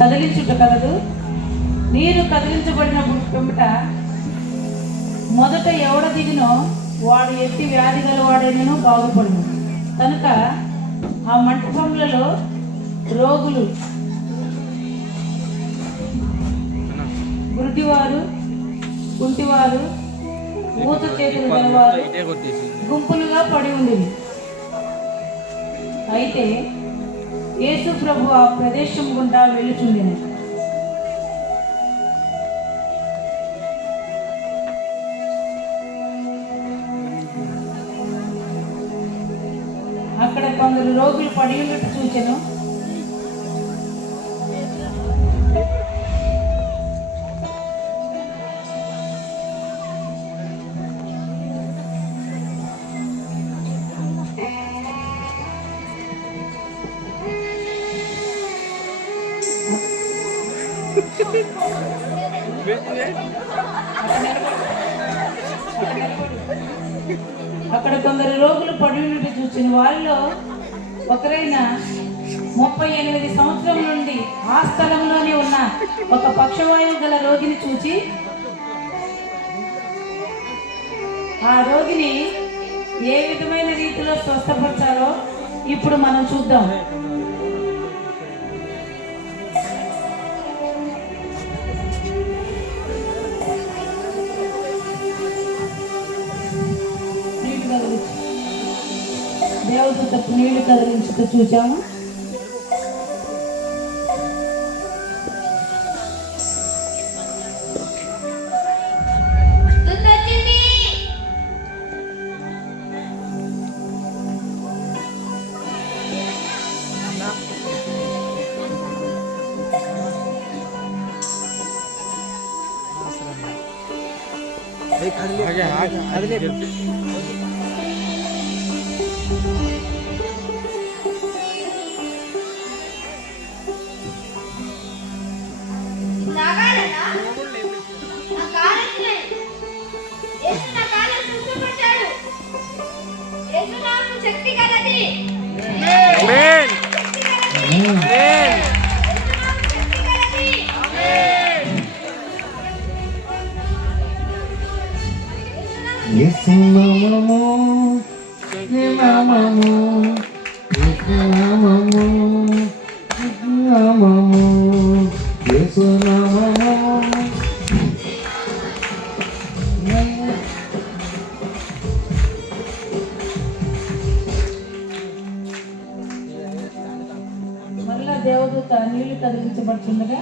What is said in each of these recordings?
కదిలించుట కలదు. నీరు కదిలించబడినప్పుడు పిమ్మట మొదట ఎవడ దిగినో వాడు ఎత్తి వ్యాధి గలవాడైనను బాగుపడును. కనుక ఆ మంటపములలో రోగులు, గురుటివారు, కుంటివారు, ఊత చేతులు గలవారు గుంపులుగా పడి ఉండేది. అయితే యేసు ప్రభు ఆ ప్రదేశం గుండా వెళ్ళుచుండెను. అక్కడ కొందరు రోగులు పడి ఉన్నట్టు చూచెను. అక్కడ కొందరు రోగులు పడి ఉన్నట్టు చూసిన వారిలో ఒకరైన 38 సంవత్సరం నుండి ఆ స్థలంలోనే ఉన్న ఒక పక్షవాయువు గల రోగిని చూచి ఆ రోగిని ఏ విధమైన రీతిలో స్వస్థపరచాలో ఇప్పుడు మనం చూద్దాం. దేవుడు నీళ్లు కదిలించుతూ చూచాము. శక్తి కలది. యేసు నామము, యేసు నామము, యేసు నామము, యేసు నామము, యేసు నామము. మరలా దేవదూత నీళ్లు కదిలించబడుతుండగా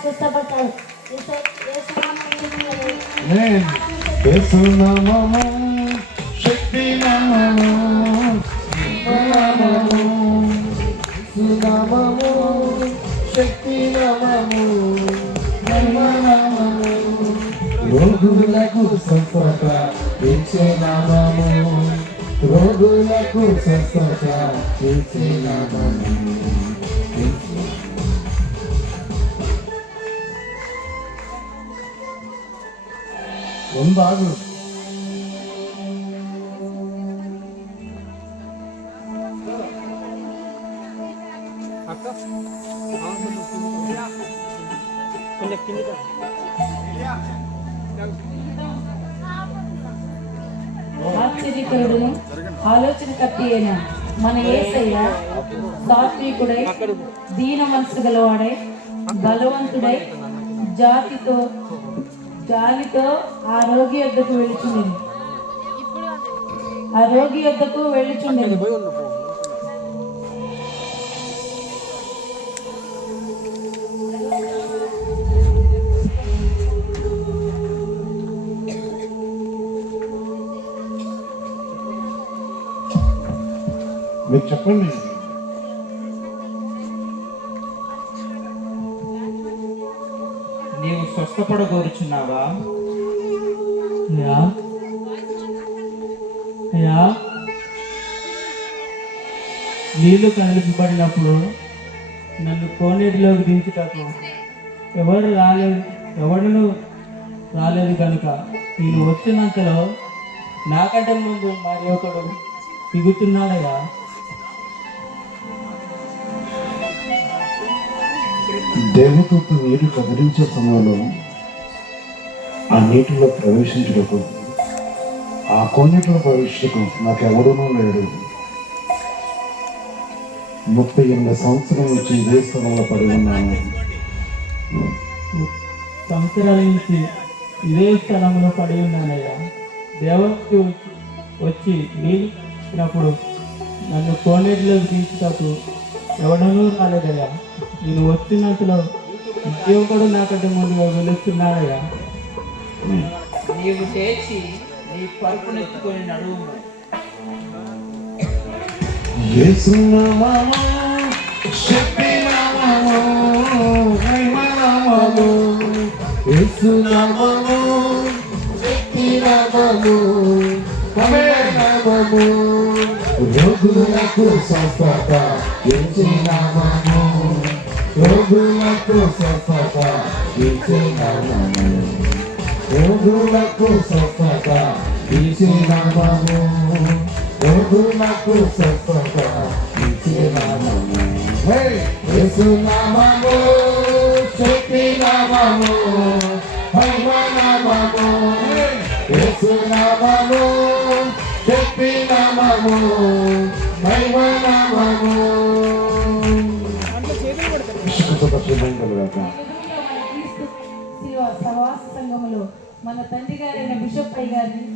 స్వస్థపడతాడు. యేసు నామము, శక్తి నామము, నామము, యేసు నామము, శక్తి నామము, నామము, రోగులకు స్వస్థత ఇచ్చే నామము, రోగులకు స్వస్థత ఇచ్చే నామము. ಒಂದಾಗು ఆశ్చర్యకరుడును ఆలోచనకర్త అయిన మన యేసయ్య సాత్వికుడై, దీన మనసు గలవాడై, బలవంతుడై, జాలితో ఆ రోగి యొద్దకు వెళ్ళుచుండెను. మీరు చెప్పండి. స్వస్థపడగోరుచున్నావా? అయ్యా అయ్యా నీళ్లు కదిలింపబడినప్పుడు నన్ను కోనేటిలోకి దించుటకు ఎవడును రాలేదు కనుక నేను వచ్చినంతలో నాకంటే ముందు మరి ఒకడు దిగుతున్నాడయ్యా. దేవదూత నీరు కదిలించే సమయంలో ఆ నీటిలో ప్రవేశించుటకు ఆ కొన్నిటిలో ప్రవేశించకు నాకెవడనూ లేడు. 38 సంవత్సరం నుంచి ఇదే స్థలంలో పడి ఉన్నాను. సంవత్సరాల నుంచి ఇదే స్థలంలో పడి ఉన్నానయ్యా. దేవతకి వచ్చి నీళ్ళు ఇచ్చినప్పుడు నన్ను కోనేటిలోకి దించుటకు ఎవడనూ రాలేదయ్యా. నేను వచ్చినంతలో దేవుడు నాకంటే ముందుగా వెలుస్తున్నాడయ్యా. నీవు లేచి నీ పరుపునెత్తుకొని నడువు. యేసునామము శక్తినామము మహిమనామము యేసునామము శక్తినామము మహిమనామము రోగులకు స్వస్థత ఇచ్చే నామము రోగులకు స్వస్థత ఇచ్చే నామము రోగులకు స్వస్థత ఇచ్చే నామము రోగులకు స్వస్థత ఇచ్చే నామము యేసునామము శక్తినామము మహిమనామము యేసునామము శక్తినామము మహిమనామము సహవాస సంఘములో మన తండ్రి గారైన బిషప్ అయ్య గారిని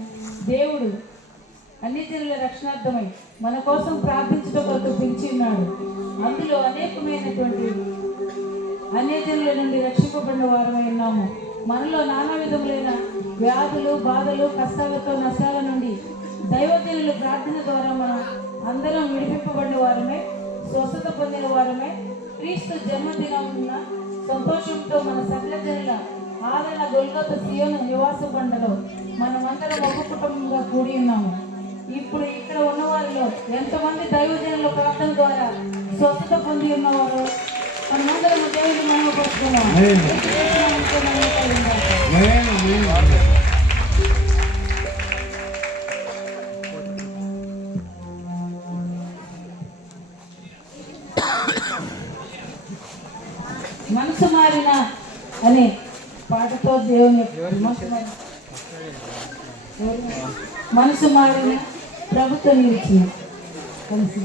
దేవుడు అన్ని జనుల రక్షణార్థమై మన కోసం ప్రార్థించడం కొరకు పిలిచి ఉన్నాడు. అందులో అనేకమైనటువంటి అన్యజనుల నుండి రక్షింపబడిన వారమై ఉన్నాము. మనలో నానా విధములైన వ్యాధులు బాధలు కష్టాలతో నష్టాల నుండి దైవజనుల ప్రార్థన ద్వారా మనం అందరం విడిపింపబడిన వారమే స్వస్థత పొందిన వారమే క్రీస్తు జన్మదినం ఉన్న సంతోషంతో మన సకల జనుల ఆదరణ గొల్గొత సియోను నివాస బండలో మనమందరం ఒక కుటుంబంగా కూడి ఉన్నాము. ఇప్పుడు ఇక్కడ ఉన్న వారిలో ఎంతమంది దైవజనుల ప్రార్థన ద్వారా స్వస్థత పొంది ఉన్నవారు మనమందరం దేవుని మహిమపరుచుకున్నాం. మనసు మారిన అనే పాటతో దేవుని మనసు మారిన ప్రభుత్వం నిలిచిన కలిసి